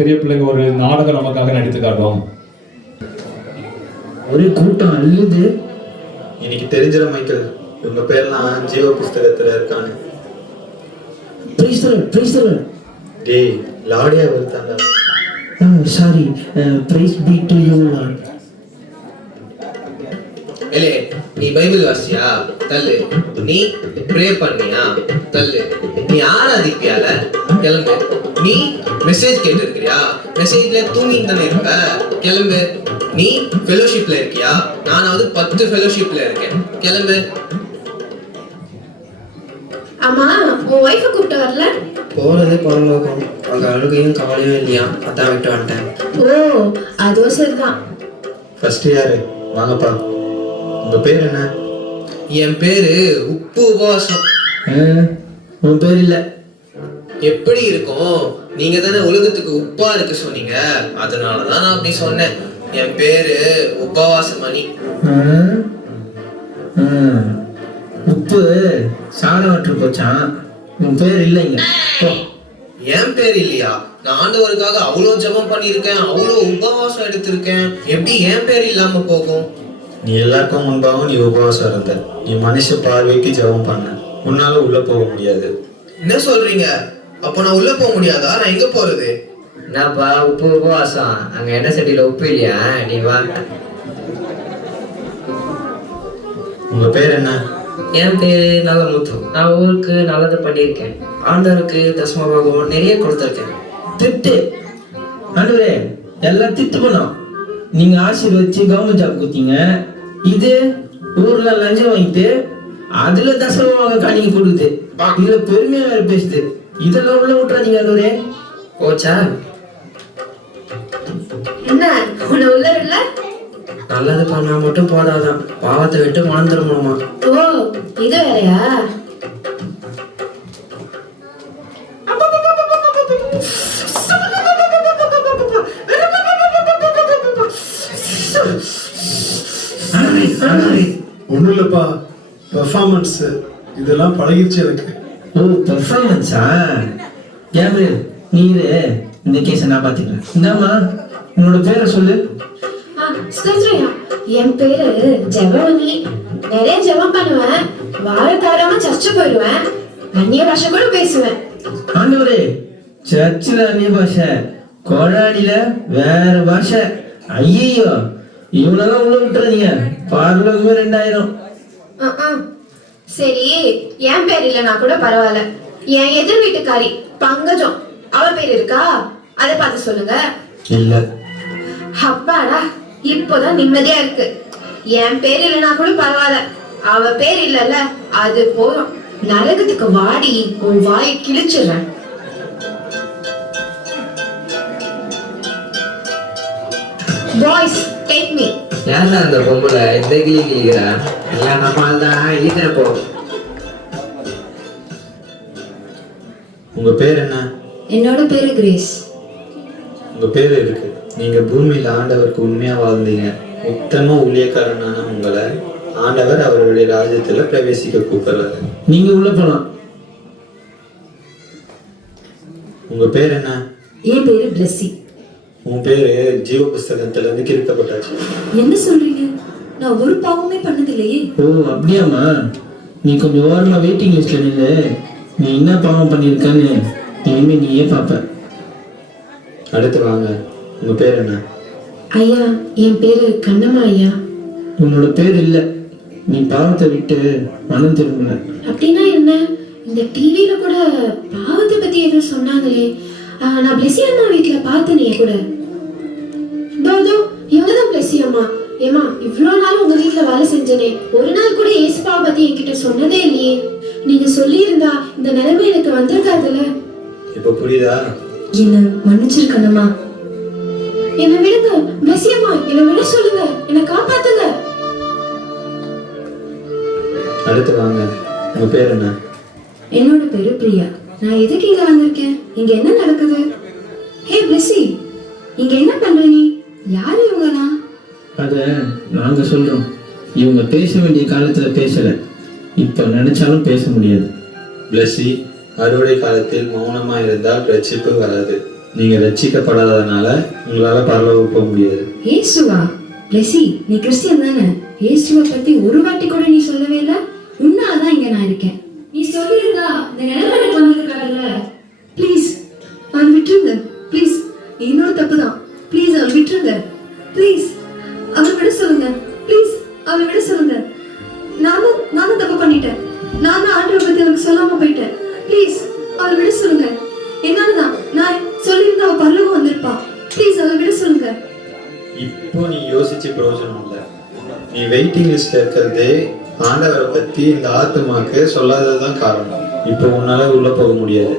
பெரிய பிள்ளைங்க ஒரு நாடகம் நமக்காக நடித்து காட்டுவோம். ஒரு கூட்டம் அள்ளுது. இன்னைக்கு தெரிஞ்சிட மைக்கேல், இவங்க பேர்லாம் ஜீவ புஸ்தகத்துல இருக்கானு. டேய் லாடியா வருத்தாண்டா. Sorry, praise be to you Lord. ஏலே, நீ பைபிள் வாசியா? தள்ளு. நீ ப்ரே பண்ணியா? தள்ளு. நீ ஆராதிப்பியால? கிளம்பு. நீ மெசேஜ் கேட்டு இருக்கிறியா? மெசேஜ்ல தூங்கிட்டு தானே இருப்ப. கிளம்பு. நீ ஃபெலோஷிப்ல இருக்கியா? நானாவது 10 ஃபெலோஷிப்ல இருக்கேன். கிளம்பு. அம்மா, உன் ஒய்ஃபை கூப்பிட்டு வரல? போறது பரலோகம், அங்க அழுகையும் கவலையும் இல்லையா, அதான் விட்டு வந்துட்டேன். ஓ, அதுவும் சரிதான். ஃபர்ஸ்ட் யாரு? வாங்கப்பா. உங்க பேர் என்ன? என் பேரு உப்பு உபவாசம். உன் பேர் இல்ல. எப்படி இருக்கும்? நீங்க தானே உலகத்துக்கு உப்பா இருக்க சொன்னீங்க, அதனாலதான் நான் அப்படி சொன்னேன். என் பேரு உபவாசமணி. உப்பு சாணவற்று போச்சான். உன் பேர் இல்லைங்க. என் பேர் இல்லையா? நான் ஆண்டவருக்காக அவ்வளவு ஜெபம் பண்ணிருக்கேன், அவ்வளவு உபவாசம் எடுத்திருக்கேன். எப்படி என் பேர் இல்லாம போகும்? நீ எல்லாருக்கும் முன்பாகவும் நீ உபவாசம் இருந்த. நீ மனுஷ பார்வைக்கு ஜெபம் பண்ண. உன்னால உள்ள போக முடியாது. என்ன சொல்றீங்க? அப்ப நான் உள்ள போக முடியாதா? நான் எங்க போறது? என்னப்பா உப்பு உபவாசம்? அங்க என்ன சட்டியில உப்பு இல்லையா? நீ வா. உங்க பேர் என்ன? என் பேரு நல்லமுத்து. நான் ஊருக்கு நல்லது பண்ணியிருக்கேன். ஆண்டவருக்கு தசமபாகம் நிறைய கொடுத்துருக்கேன். திட்டு ஆண்டவரே, எல்லாம் திட்டு பண்ணோம். நீங்க ஆசீர்வதிச்சு கவர்மெண்ட் ஜாப் கொடுத்தீங்க. இது ஊர்ல லஞ்சம் வாங்கிட்டு அதுல தசமமாக காணிக்க கொடுக்குது. இதுல பெருமையா வேற பேசுது. இதெல்லாம் உள்ள விட்டுறாதீங்க ஆண்டவரே. போச்சா? என்ன உன்னை உள்ள விடல? நல்லது பண்ணா மட்டும் போதாதான், பாவத்தை விட்டு மனம் திரும்பணுமா? ஓ, இது வேறையா? ஒன்றும் இல்லைப்பா, பெர்ஃபார்மன்ஸ் இதெல்லாம் பழகிடுச்சு எனக்கு. ஓ, பெர்ஃபார்மன்ஸா? கேப்ரியல், நீ இந்த கேஸை நான் பார்த்துக்கிறேன். இந்தாம்மா, உன்னோட பேரை சொல்லு. ஸ்கர்ஜயா, என் பேரு ஜெபவனி. நிறைய ஜெபம் பண்ணுவேன், வார தவறாம சர்ச்சு போயிடுவேன், அந்நிய பாஷை கூட பேசுவேன். ஆண்டவரே, சர்ச்சில் அந்நிய பாஷை, கொழாடியில வேற பாஷை. ஐயோ, இவனெல்லாம் உள்ள விட்டுறீங்க. பார்லோகமே 2000. சரி, என் பேர் இல்லைன்னா கூட பரவாயில்ல. என் எதிர் வீட்டுக்காரி பங்கஜம், அவ பேர் இருக்கா? அதை பார்த்து சொல்லுங்க. இல்ல. அப்பாடா, இப்போதான் நிம்மதியா இருக்கு. என் பேர் இல்லைன்னா கூட பரவாயில்ல, அவ பேர் இல்லல்ல, அது போதும். நரகத்துக்கு வாடி உன் வாயை கிழிச்சிடுறேன். Boys, take me. யாருன்னா அந்த பொம்பளை இந்த கிளி கிளிக்கிறா? எல்லாம் நம்மால் தான் ஈட்டை போ. உங்க பேர் என்ன? என்னோட பேரு கிரேஸ். உங்க பேர் இருக்கு. நீங்க பூமியில ஆண்டவருக்கு உண்மையா வாழ்ந்தீங்க. உத்தம ஊழியக்காரனான உங்களை ஆண்டவர் அவருடைய ராஜ்யத்துல பிரவேசிக்க கூப்பிடுறாரு. நீங்க உள்ள போலாம். உங்க பேர் என்ன? என் பேரு பிளஸ்ஸி. உன் பேரு ஜீவ புஸ்தகத்துல இருந்து கிறுக்கப்பட்டாச்சு. என்ன சொல்றீங்க? நான் ஒரு பாவமே பண்ணதில்லையே. ஓ, அப்படியாம்மா? நீ கொஞ்சம் ஓரமா வெயிட்டிங் லிஸ்ட்ல நின்று நீ என்ன பாவம் பண்ணியிருக்கான்னு இனிமே நீயே பார்ப்ப. அடுத்து வாங்க. உங்க பேர் என்ன? ஐயா, என் பேரு கண்ணம்மா ஐயா. உன்னோட பேர் இல்ல. நீ பாவத்தை விட்டு மனம் திரும்பின. அப்படின்னா என்ன? இந்த டிவியில கூட பாவத்தை பத்தி ஏதோ சொன்னாங்களே. நான் பிளெஸி அம்மா வீட்டுல பார்த்தனே கூட. தோ இவங்கதான் பிளெஸி அம்மா. ஏமா, இவ்வளவு நாள் உங்க வீட்டுல வேலை செஞ்சனே, ஒரு நாள் கூட ஏசுபா பத்தி என்கிட்ட சொன்னதே இல்லையே. நீங்க சொல்லி இருந்தா இந்த நிலைமை எனக்கு வந்திருக்காதுல்ல. இப்ப புரியுதா? என்ன மன்னிச்சிருக்கணுமா? என்ன விடுங்க பிளெஸி அம்மா, என்ன விட சொல்லுங்க, என்ன காப்பாத்துங்க. அடுத்து வாங்க. உங்க பேர் என்ன? என்னோட பேரு பிரியா. நான் எதுக்கு இங்க வந்திருக்கேன்? இங்க என்ன நடக்குது? ஹே பிளெஸி, இங்க என்ன பண்ற நீ? யாரு இவங்கனா? அத நாங்க சொல்றோம். இவங்க பேச வேண்டிய காலத்துல பேசல, இப்ப நினைச்சாலும் பேச முடியாது. பிளஸி, அறுவடை காலத்தில் மௌனமா இருந்தால் ரட்சிப்பு வராது. நீங்க ரட்சிக்கப்படாததுனால உங்களால பரலோகம் போக முடியாது. ஏசுவா? பிளெஸி, நீ கிறிஸ்டியன் தானே? இயேசுவை பத்தி ஒரு வாட்டி கூட நீ சொல்லவே இல்லை. உன்னாலதான் இங்க நான் இருக்கேன். நீ சொல்லியிருந்தா இந்த நிலைமை எனக்கு வந்திருக்காதுல்ல. ப்ளீஸ் அவள் விட்டுருங்க. ப்ளீஸ், என்னோட தப்பு தான். ப்ளீஸ் அவள் விட்டுருங்க. ப்ளீஸ் அவள் விட சொல்லுங்க. ப்ளீஸ் அவள் விட சொல்லுங்க. நானும் தப்பு பண்ணிட்டேன். நான் தான் ஆண்டவரை பத்தி அவளுக்கு சொல்லாம போயிட்டேன். ப்ளீஸ் அவள் விட சொல்லுங்க. என்னாலதான். நான் சொல்லியிருந்தா அவள் பரலோகம் வந்திருப்பா. ப்ளீஸ் அவள் விட சொல்லுங்க. இப்போ நீ யோசிச்சு பிரயோஜனம் இல்லை. நீ வெயிட்டிங் லிஸ்ட்ல இருக்கிறதே ஆண்டவரை பத்தி இந்த ஆத்துமாக்கு சொல்லாததுதான் காரணம். இப்போ உன்னால உள்ள போக முடியாது.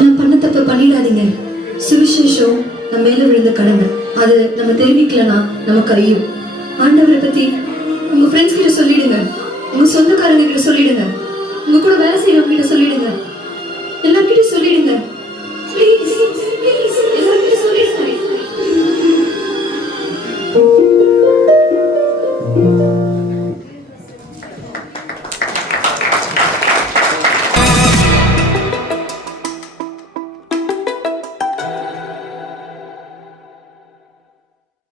நான் பண்ண தப்பு பண்ணிடாதீங்க. சுவிசேஷம் நம்ம மேல விழுந்த கடமை. அது நம்ம தெரிவிக்கலனா நமக்கு ஐயும். ஆண்டவரை பத்தி உங்க ஃப்ரெண்ட்ஸ் கிட்ட சொல்லிடுங்க. உங்க சொந்தக்காரங்க கிட்ட சொல்லிடுங்க. உங்க கூட வேலை செய்யறவங்க கிட்ட சொல்லிடுங்க.